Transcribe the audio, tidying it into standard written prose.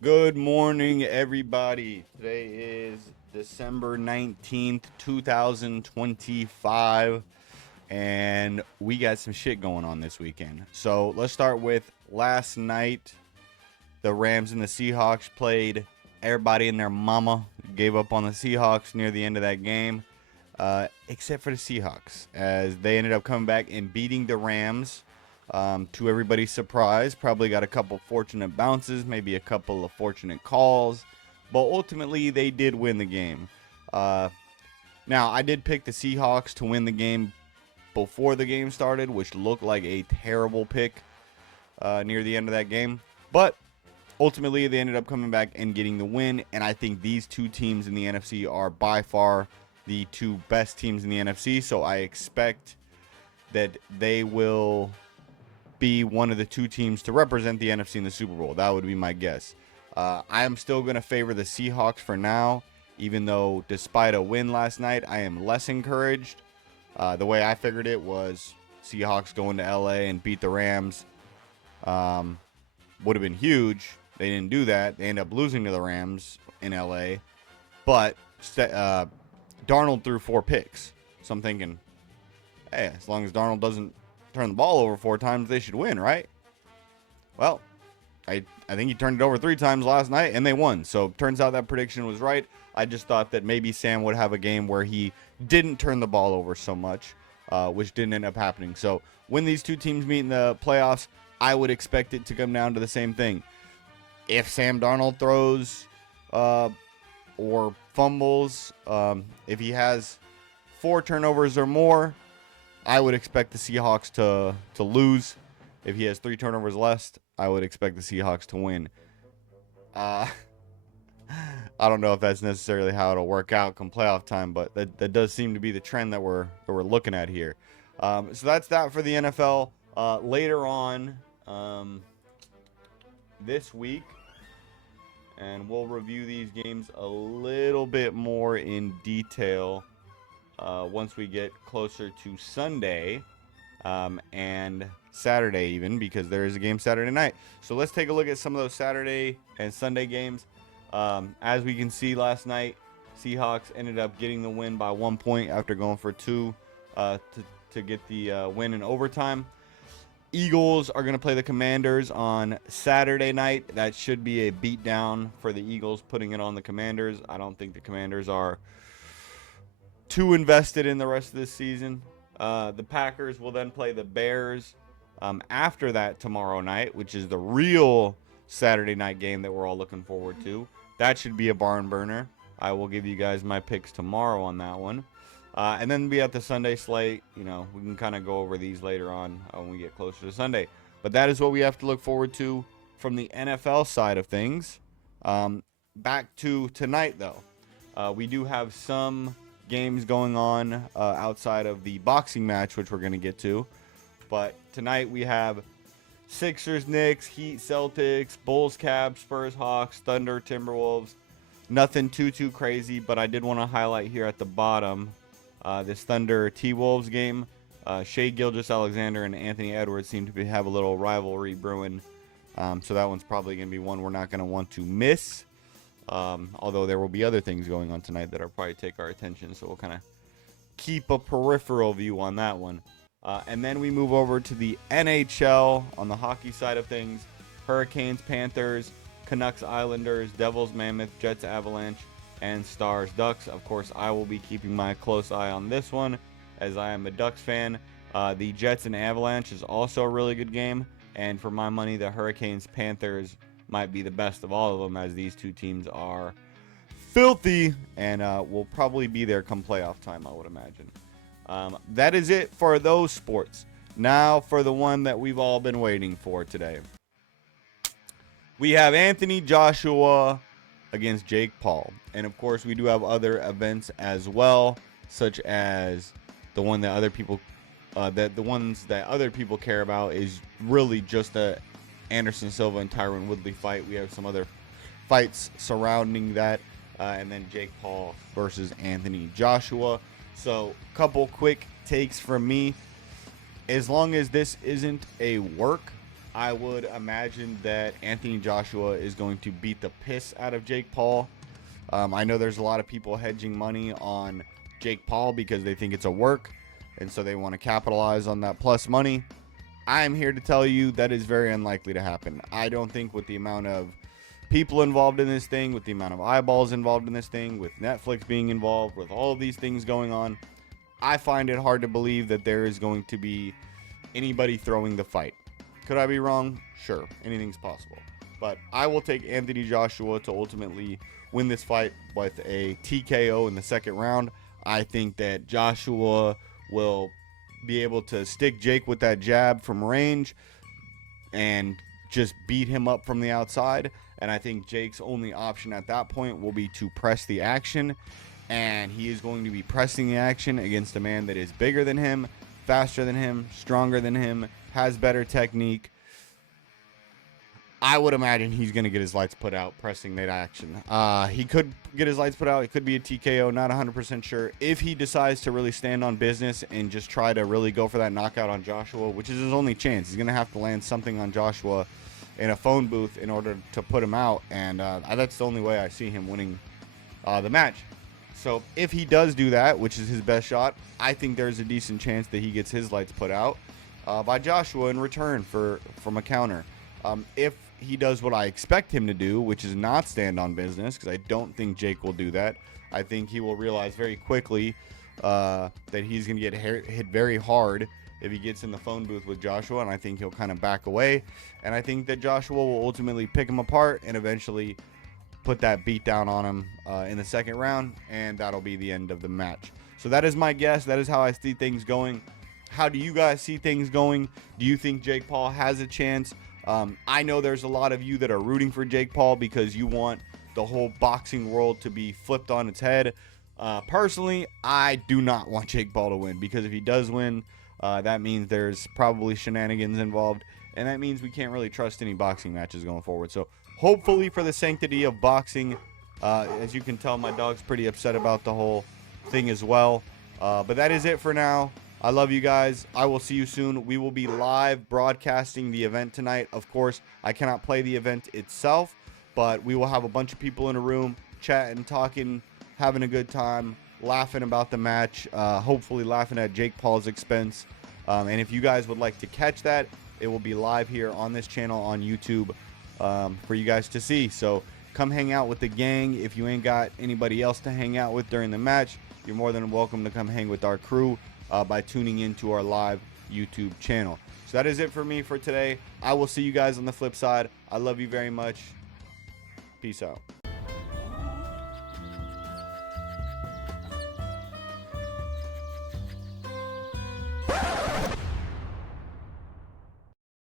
Good morning, everybody. Today is December 19th, 2025, and we got some shit going on this weekend. So let's start with last night. The Rams and the Seahawks played. Everybody and their mama gave up on the Seahawks near the end of that game, except for the Seahawks, as they ended up coming back and beating the Rams. To everybody's surprise, probably got a couple fortunate bounces, maybe a couple of fortunate calls, but ultimately they did win the game. Uh, Now, I did pick the Seahawks to win the game before the game started, which looked like a terrible pick near the end of that game, but ultimately they ended up coming back and getting the win. And I think these two teams in the NFC are by far the two best teams in the NFC, so I expect that they will be one of the two teams to represent the NFC in the Super Bowl. That would be my guess. I am still going to favor the Seahawks for now, even though despite a win last night, I am less encouraged. The way I figured it was Seahawks going to LA and beat the Rams would have been huge. They didn't do that. They ended up losing to the Rams in LA. But Darnold threw 4 picks. So I'm thinking, hey, as long as Darnold doesn't turn the ball over 4 times, they should win, right? Well, I think he turned it over 3 times last night, and they won. So turns out that prediction was right. I just thought that maybe Sam would have a game where he didn't turn the ball over so much, which didn't end up happening. So when these two teams meet in the playoffs, I would expect it to come down to the same thing. If Sam Darnold throws or fumbles, if he has 4 turnovers or more, I would expect the Seahawks to lose. If he has 3 turnovers less, I would expect the Seahawks to win. Uh, I don't know if that's necessarily how it'll work out come playoff time, but that does seem to be the trend that we're looking at here. So that's that for the NFL. Later on this week, and we'll review these games a little bit more in detail once we get closer to Sunday and Saturday, even because there is a game Saturday night. So let's take a look at some of those Saturday and Sunday games. As we can see last night, Seahawks ended up getting the win by 1 point after going for 2 to get the win in overtime. Eagles are going to play the Commanders on Saturday night. That should be a beatdown for the Eagles, putting it on the Commanders. I don't think the Commanders are too invested in the rest of this season. The Packers will then play the Bears after that tomorrow night, which is the real Saturday night game that we're all looking forward to. That should be a barn burner. I will give you guys my picks tomorrow on that one. And then we have the Sunday slate. You know, we can kind of go over these later on when we get closer to Sunday. But that is what we have to look forward to from the NFL side of things. Back to tonight, though. We do have some games going on outside of the boxing match, which we're going to get to. But tonight we have Sixers, Knicks, Heat, Celtics, Bulls, Cavs, Spurs, Hawks, Thunder, Timberwolves. Nothing too crazy, but I did want to highlight here at the bottom this Thunder T-Wolves game. Shai Gilgeous-Alexander and Anthony Edwards seem to have a little rivalry brewing. So that one's probably going to be one we're not going to want to miss. Although there will be other things going on tonight that'll probably take our attention. So we'll kind of keep a peripheral view on that one. And then we move over to the NHL on the hockey side of things. Hurricanes, Panthers, Canucks, Islanders, Devils, Mammoth, Jets, Avalanche, and Stars, Ducks. Of course, I will be keeping my close eye on this one as I am a Ducks fan. The Jets and Avalanche is also a really good game. And for my money, the Hurricanes, Panthers might be the best of all of them, as these two teams are filthy and will probably be there come playoff time, I would imagine. That is it for those sports. Now for the one that we've all been waiting for today. We have Anthony Joshua against Jake Paul. And of course, we do have other events as well, such as the one that other people the ones that other people care about is really just the Anderson Silva and Tyron Woodley fight. We have some other fights surrounding that, and then Jake Paul versus Anthony Joshua. So, couple quick takes from me. As long as this isn't a work, I would imagine that Anthony Joshua is going to beat the piss out of Jake Paul. I know there's a lot of people hedging money on Jake Paul because they think it's a work, and so they want to capitalize on that plus money. I am here to tell you that is very unlikely to happen. I don't think with the amount of people involved in this thing, with the amount of eyeballs involved in this thing, with Netflix being involved, with all of these things going on, I find it hard to believe that there is going to be anybody throwing the fight. Could I be wrong? Sure, anything's possible. But I will take Anthony Joshua to ultimately win this fight with a TKO in the second round. I think that Joshua will be able to stick Jake with that jab from range and just beat him up from the outside. And I think Jake's only option at that point will be to press the action. And he is going to be pressing the action against a man that is bigger than him, faster than him, stronger than him, has better technique. I would imagine he's going to get his lights put out pressing that action. He could get his lights put out. It could be a TKO. Not 100% sure. If he decides to really stand on business and just try to really go for that knockout on Joshua, which is his only chance. He's going to have to land something on Joshua in a phone booth in order to put him out. And that's the only way I see him winning the match. So if he does do that, which is his best shot, I think there's a decent chance that he gets his lights put out by Joshua in return from a counter. If he does what I expect him to do, which is not stand on business, because I don't think Jake will do that. I think he will realize very quickly that he's going to get hit very hard if he gets in the phone booth with Joshua, and I think he'll kind of back away. And I think that Joshua will ultimately pick him apart and eventually put that beat down on him in the second round, and that'll be the end of the match. So that is my guess. That is how I see things going. How do you guys see things going? Do you think Jake Paul has a chance? I know there's a lot of you that are rooting for Jake Paul because you want the whole boxing world to be flipped on its head. Personally, I do not want Jake Paul to win, because if he does win, that means there's probably shenanigans involved, and that means we can't really trust any boxing matches going forward. So hopefully, for the sanctity of boxing, as you can tell, my dog's pretty upset about the whole thing as well. But that is it for now. I love you guys. I will see you soon. We will be live broadcasting the event tonight. Of course, I cannot play the event itself, but we will have a bunch of people in a room chatting, talking, having a good time, laughing about the match, hopefully laughing at Jake Paul's expense. And if you guys would like to catch that, it will be live here on this channel on YouTube for you guys to see. So come hang out with the gang. If you ain't got anybody else to hang out with during the match, you're more than welcome to come hang with our crew by tuning into our live YouTube channel. So that is it for me for today. I will see you guys on the flip side. I love you very much. Peace out.